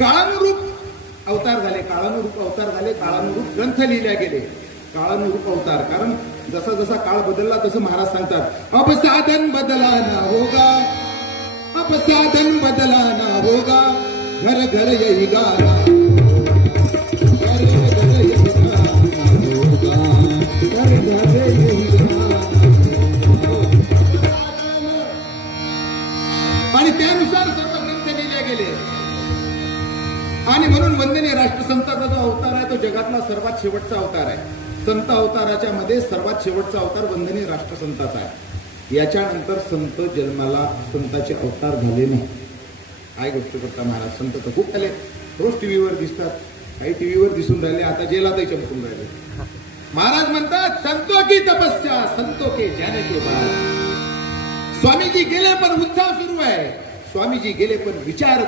काळानुरूप अवतार झाले, काळानुरूप अवतार झाले, काळानुरूप ग्रंथ लिहिले गेले, काळानुरूप अवतार. कारण जसा जसा काळ बदलला तसं महाराज सांगतात, अब साधन बदला ना होगा, अब साधन बदला ना होगा, घर घर यही गाना, घर घर यही गाना होगा, घर घर यही गाना. आणि त्यानुसार सर्व ग्रंथ लिहिले गेले. आणि म्हणून वंदनीय राष्ट्रसंताचा जो अवतार आहे तो जगातला सर्वात शेवटचा अवतार आहे. संत अवताराच्या मध्ये सर्वात शेवटचा अवतार वंदनीय राष्ट्रसंताचा आहे. याच्यानंतर संत जन्माला संताचे अवतार झाले नाही. काय गोष्ट करता महाराज, संत तर खूप आले, रोज टीव्हीवर दिसतात, काही टीव्हीवर दिसून राहिले, आता जेलातही चमकून राहिले. महाराज म्हणतात संतो की तपस्या संतो के जाने के बाद. स्वामीजी गेले पण उत्साह सुरू आहे, स्वामीजी गेले पण विचार